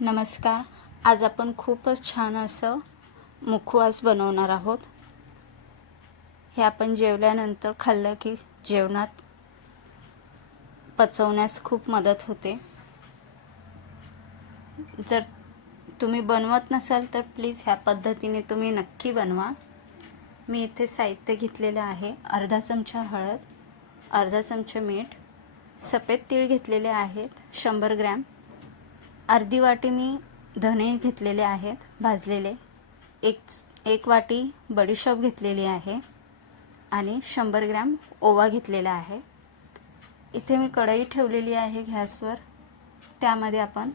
नमस्कार. आज आपण खूपच छान असं मुखवास बनवणार आहोत. हे आपण जेवल्यानंतर खाल्लं की जेवणात पचवण्यास खूप मदत होते. जर तुम्ही बनवत नसाल तर प्लीज ह्या पद्धतीने तुम्ही नक्की बनवा. मी इथे साहित्य घेतलेलं आहे. अर्धा चमचा हळद, अर्धा चमचा मीठ, सफेद तीळ घेतलेले आहेत 100 ग्रॅम, अर्धी वाटी मी धने घेतलेले आहेत भाजलेले, एक वाटी बडीशोप घेतलेली आहे आणि 100 ग्रॅम ओवा घेतलेला आहे. इथे मी कढई ठेवलेली आहे गॅसवर. त्यामध्ये आपण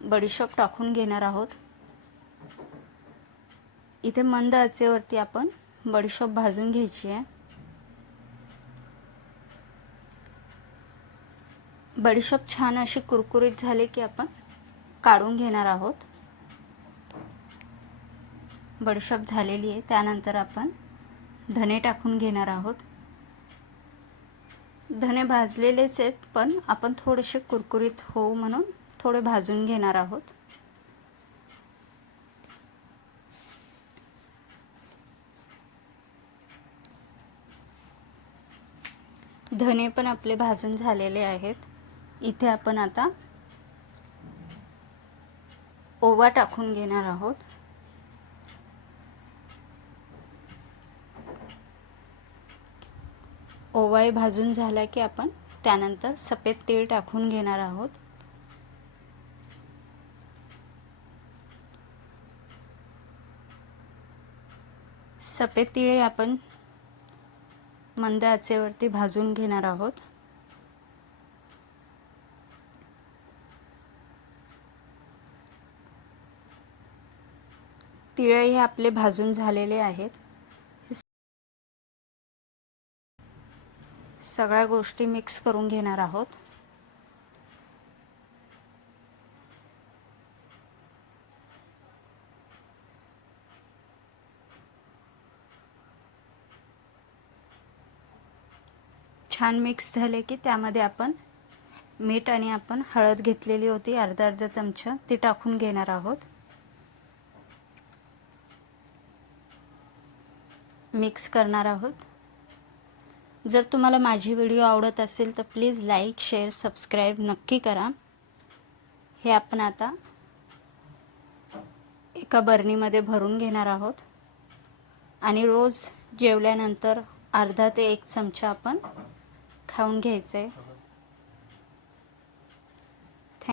बडीशोप टाकून घेणार आहोत. इथे मंद आचेवरती आपण बडीशोप भाजून घ्यायची आहे. बडीशोप छान अशी कुरकुरीत झाले की आपण काढून घेणार आहोत. बडीशोप झालेली आहे. त्यानंतर आपण धने टाकून घेणार आहोत. धने भाजलेलेच आहेत पण आपण थोडेसे कुरकुरीत होऊ म्हणून थोडे भाजून घेणार आहोत. धने पण आपले भाजून झालेले आहेत. इथे आपण आता ओवा टाकून घेणार आहोत. ओवा भाजून झाला की आपण त्यानंतर सफेद तीळ टाकून घेणार आहोत. सफेद तीळ आपण मंद आचेवरती भाजून घेणार आहोत. तीळही आपले भाजून झालेले आहेत. सगळ्या गोष्टी मिक्स करून घेणार आहोत. छान मिक्स झाले की त्यामध्ये आपण मीठ आणि आपण हळद घेतलेली होती अर्धा चमचा ती टाकून घेणार आहोत. मिक्स करणार आहोत. जर तुम्हाला माझी व्हिडिओ आवडत असेल तर प्लीज लाईक, शेअर, सबस्क्राईब नक्की करा. हे आपण आता एका बरणीमध्ये भरून घेणार आहोत आणि रोज जेवल्यानंतर अर्धा ते 1 चमचा आपण खाऊन घ्यायचे.